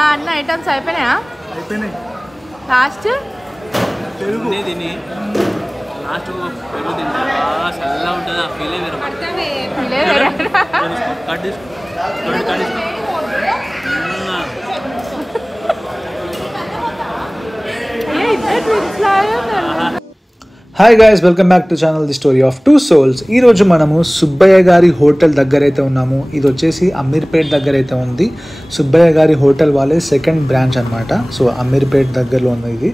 అన్న ఐటమ్స్ అయిపోయినాయా? అయిపోయినాయి. లాస్ట్ పెరుగు తిని లాస్ట్ పెరుగు తింటా చల్లగా ఉంటుంది. ఆ ఫీలే వేరు. Hi guys, welcome back to channel the story of two souls. ఈరోజు మనము సుబ్బయ్య గారి హోటల్ దగ్గర అయితే ఉన్నాము. ఇది వచ్చేసి అమీర్పేట్ దగ్గర అయితే ఉంది. సుబ్బయ్య గారి హోటల్ వాళ్ళే సెకండ్ బ్రాంచ్ అనమాట. సో అమీర్పేట్ దగ్గరలో ఉంది ఇది.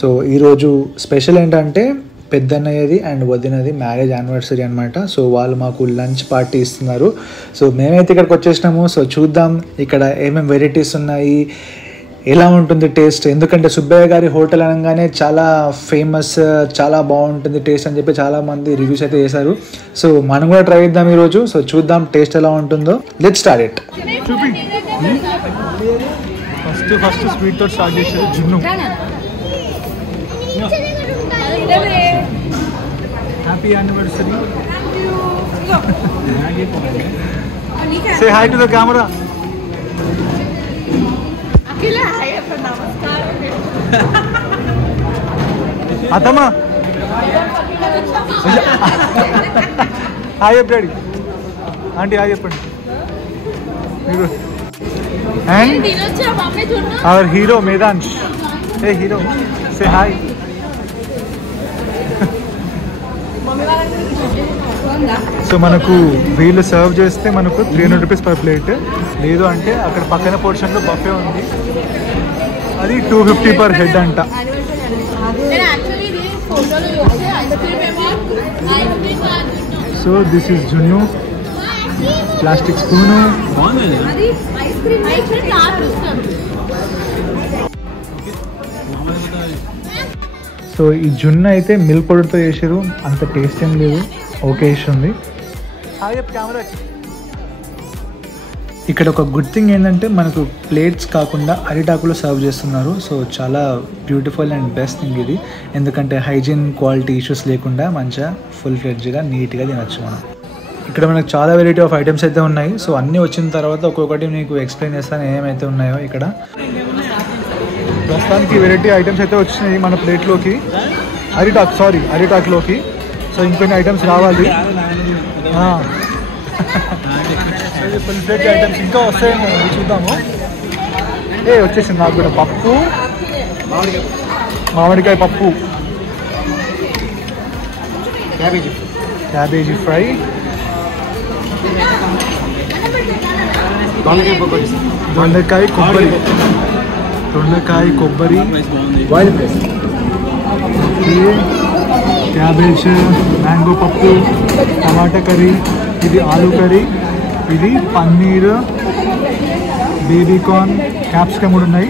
సో ఈరోజు స్పెషల్ ఏంటంటే పెద్దన్నయ్యది అండ్ వదినది మ్యారేజ్ యానివర్సరీ అనమాట. సో వాళ్ళు మాకు లంచ్ పార్టీ ఇస్తున్నారు. సో మేమైతే ఇక్కడికి వచ్చేసినాము. సో చూద్దాం ఇక్కడ ఏమేమి వెరైటీస్ ఉన్నాయి, ఎలా ఉంటుంది టేస్ట్. ఎందుకంటే సుబ్బయ్య గారి హోటల్ అనగానే చాలా ఫేమస్, చాలా బాగుంటుంది టేస్ట్ అని చెప్పి చాలామంది రివ్యూస్ అయితే చేశారు. సో మనం కూడా ట్రై చేద్దాం ఈరోజు. సో చూద్దాం టేస్ట్ ఎలా ఉంటుందో. Let's start it. చూపి ఫస్ట్ స్వీట్ తోటి స్టార్ట్ చేశారు. జున్ను. Happy anniversary. Say hi to the camera. అత్తమ్మా హాయ్ చెప్పండి. ఆంటీ హాయ్ చెప్పండి. మీరు and our hero Medansh. Hey hero say hi. So మనకు వీళ్ళు సర్వ్ చేస్తే మనకు 300 రూపీస్ పర్ ప్లేట్. లేదు అంటే అక్కడ పక్కన పోర్షన్లో బఫే ఉంది, అది 250 పర్ హెడ్ అంట. సో దిస్ ఈస్ జున్ను, ప్లాస్టిక్ స్పూను. సో ఈ జున్ను అయితే మిల్క్ పౌడర్తో చేసారు. అంత టేస్ట్ ఏం లేదు, ఓకే ఉంది. ఇక్కడ ఒక గుడ్ థింగ్ ఏంటంటే మనకు ప్లేట్స్ కాకుండా అరిటాకులో సర్వ్ చేస్తున్నారు. సో చాలా బ్యూటిఫుల్ అండ్ బెస్ట్ థింగ్ ఇది. ఎందుకంటే హైజీన్ క్వాలిటీ ఇష్యూస్ లేకుండా మంచిగా ఫుల్ ఫ్లెడ్జ్గా నీట్గా తినచ్చు మనం. ఇక్కడ మనకు చాలా వెరైటీ ఆఫ్ ఐటమ్స్ అయితే ఉన్నాయి. సో అన్నీ వచ్చిన తర్వాత ఒక్కొక్కటి మీకు ఎక్స్ప్లెయిన్ చేస్తాను ఏమైతే ఉన్నాయో. ఇక్కడ ప్రస్తుతానికి వెరైటీ ఐటమ్స్ అయితే వచ్చినాయి మన ప్లేట్లోకి. అరిటాక్లోకి. సో ఇంకొన్ని ఐటమ్స్ రావాలి. ఫుల్ ప్లేట్ ఐటమ్స్ ఇంకా వస్తాయేమో చూద్దాము. వచ్చేసింది నాకు కూడా పప్పు, మామిడికాయ పప్పు, క్యాబేజీ ఫ్రై, దొండకాయ కొబ్బరి, క్యాబేజ్, మ్యాంగో పప్పు, టమాటా కర్రీ, ఇది ఆలూ కర్రీ, ఇది పన్నీర్, బేబీకార్న్, క్యాప్సికమ్ కూడా ఉన్నాయి,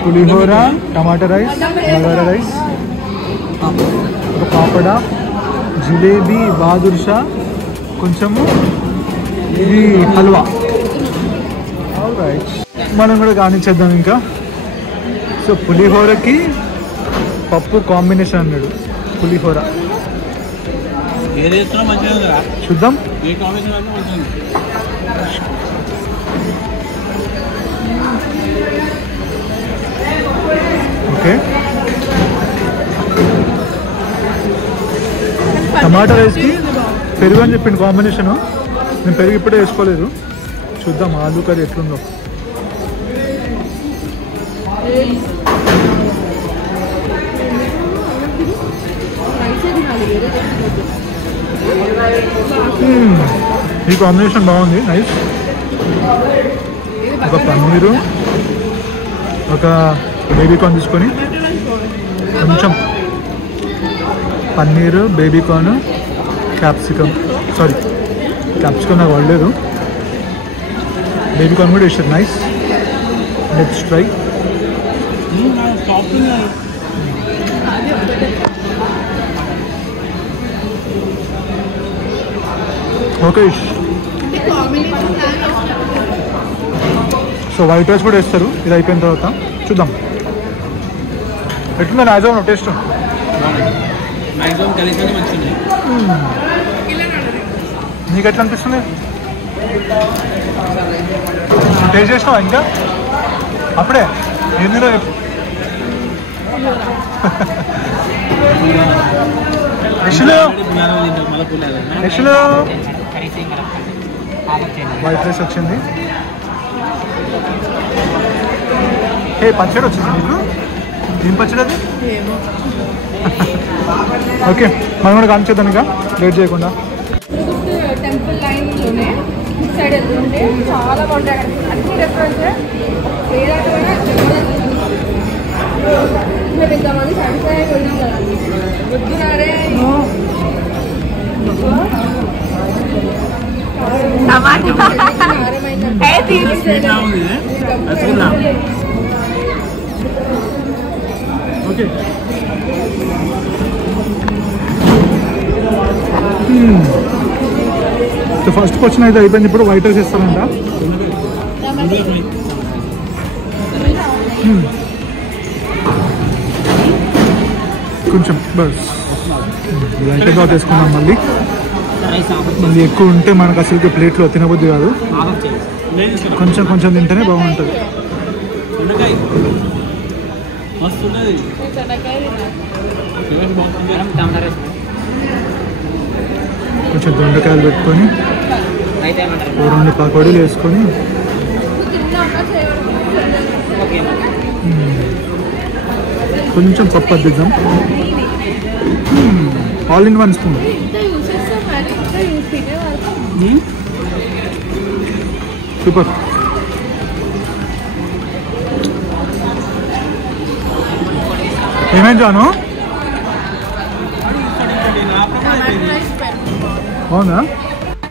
పులిహోర, టమాటా రైస్, బగారా రైస్, ఒక పాపడ, జిలేబీ, బాదుషా, కొంచెము ఇది హల్వా. రైట్, మనం కూడా కానిచ్చేద్దాం ఇంకా. సో పులిహోరకి పప్పు కాంబినేషన్ అన్నాడు. పులిహోర చూద్దాం. ఓకే, టమాటా రైస్కి పెరుగు అని చెప్పింది కాంబినేషను. నేను పెరుగు ఇప్పుడే వేసుకోలేదు. చూద్దాం ఆలూ కర్రీ ఎట్లుందో. ఈ కాంబినేషన్ బాగుంది, నైస్. ఒక పన్నీరు, ఒక బేబీకార్న్ తీసుకొని, కొంచెం పన్నీరు, బేబీకార్న్, క్యాప్సికమ్ నాకు వాడలేదు, బేబీకార్న్ కూడా వేసారు. Nice, let's try. Okay, so white rice కూడా వేస్తారు. ఇది అయిపోయిన తర్వాత చూద్దాం ఎట్లుందని. మ్యాక్సిమం టేస్ట్ నీకు ఎట్లా అనిపిస్తుంది? టేస్ట్ చేసినావా ఇంకా? అప్పుడే ఎన్నో వైట్ రైస్ వచ్చింది. పచ్చడి వచ్చింది మీకు? ఏం పచ్చడి అది? ఓకే, మనం కూడా కానిచేద్దాం ఇక లేట్ చేయకుండా. టెంపుల్ లైన్లోనే సైడ్ వెళ్తుంటే చాలా బాగుంటాయి అన్ని రెస్టారెంట్స్. ఏదైనా మేము ఇంతమంది సాటిస్ఫై అయిపోయినాం కదా. వద్దునారే ఓకే. ఫస్ట్ క్వశ్చన్ అయితే అయిపోయింది. ఇప్పుడు వైట్ రైస్ ఇస్తారంట. కొంచెం బస్ లైట్గా తీసుకున్నాం. మళ్ళీ ఎక్కువ ఉంటే మనకు అసలు ప్లేట్లో తినబుద్ధి కాదు. కొంచెం కొంచెం తింటేనే బాగుంటుంది. కొంచెం దొండకాయలు పెట్టుకొని 2 పకోడీలు వేసుకొని కొంచెం పప్పు అద్దిద్దాం. All in 1 spoon. సూపర్. ఏమేం జాను అవునా?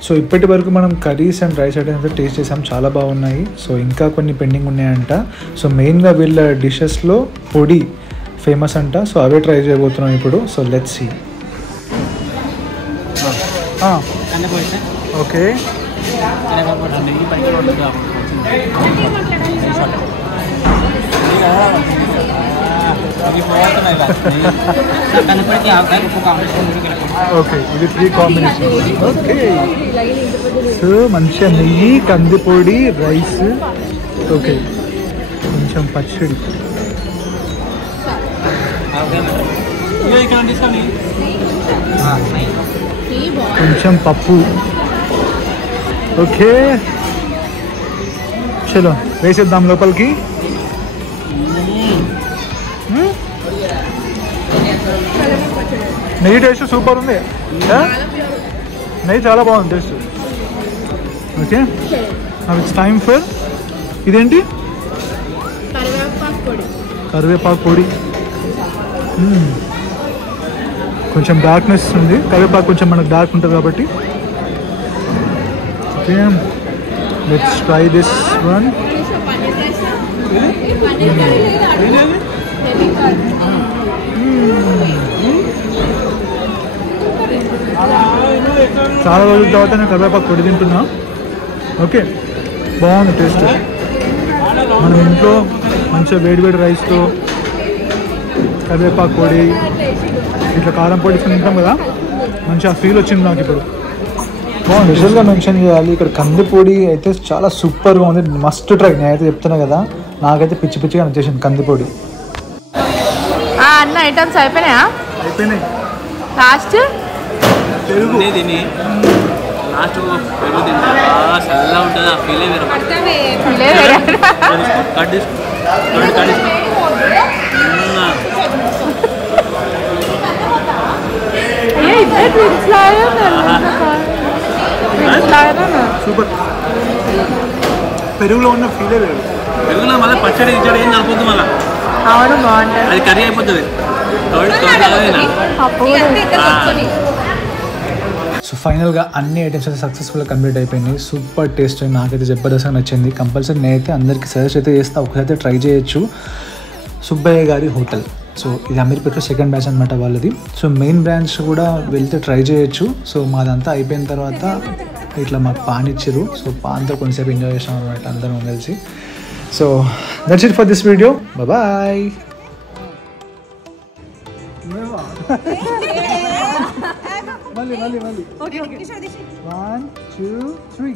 సో ఇప్పటి వరకు మనం curries and rice items taste చేసాం, చాలా బాగున్నాయి. సో ఇంకా కొన్ని పెండింగ్ ఉన్నాయంట. సో మెయిన్గా వీళ్ళ డిషెస్లో పొడి ఫేమస్ అంట. సో అవే ట్రై చేయబోతున్నాం ఇప్పుడు. So let's see. Okay, okay, ఇది 3 కాంబినేషన్. ఓకే, సో మంచిగా నెయ్యి, కందిపొడి, రైస్. ఓకే, కొంచెం పచ్చడి, కొంచెం పప్పు. ఓకే, చలో వేసేద్దాం లోపలికి. నెయ్యి టేస్ట్ సూపర్ ఉంది. నెయ్యి చాలా బాగుంది taste. Okay, it's time for ఇదేంటి? కరివేపాకు పొడి. కొంచెం డార్క్నెస్ ఉంది. కరివేపాకు కొంచెం మనకు డార్క్ ఉంటుంది కాబట్టి. Okay, let's try this one. చాలా రోజుల తర్వాత నేను కరివేపాకు పొడి తింటున్నా. ఓకే, బాగుంది టేస్ట్. మనం ఇంట్లో మంచిగా వేడివేడి రైస్తో కరివేపాకు పొడి ఇట్లా కారం పొడి తింటాం కదా, మంచిగా ఫీల్ వచ్చింది నాకు ఇప్పుడు. బాగుంది. స్పెషల్గా మెన్షన్ చేయాలి, ఇక్కడ కందిపొడి అయితే చాలా సూపర్గా ఉంది. Must try. నేనైతే చెప్తున్నా కదా, నాకైతే పిచ్చి పిచ్చిగా నచ్చేసింది కందిపొడి. అన్న ఐటమ్స్ అయిపోయినాయా? అయిపోయినాయి. లాస్ట్ పెరుగు తిని లాస్ట్ పెరుగు తింటా చల్లగా ఉంటుంది. ఆ ఫీలే వేరు. సూపర్. పెరుగులో ఉన్న ఫీలే వేరు. పెరుగులో మళ్ళీ పచ్చడి ఇచ్చడి ఏం అయిపోతుంది మళ్ళీ. అవును, బాగుంటుంది. అది కర్రీ అయిపోతుంది. సో ఫైనల్గా అన్ని ఐటమ్స్ అయితే సక్సెస్ఫుల్గా కంప్లీట్ అయిపోయినాయి. Super taste. నాకైతే జబర్దస్త్గా నచ్చింది. కంపల్సరీ నేనైతే అందరికీ సజెస్ట్ అయితే చేస్తా, ఒకసారి ట్రై చేయొచ్చు. సుబ్బయ్య గారి హోటల్. సో ఇది అమీర్పేటలో సెకండ్ బ్రాంచ్ అనమాట వాళ్ళది. సో మెయిన్ బ్రాంచ్ కూడా వెళ్తే ట్రై చేయొచ్చు. సో మాదంతా అయిపోయిన తర్వాత ఇట్లా మాకు పాన్ ఇచ్చారు. సో పాన్తో కొంచెంసేపు ఎంజాయ్ చేసాం అనమాట అందరం కలిసి. So that's it for this video. Bye. మళ్ళీ 1 2 3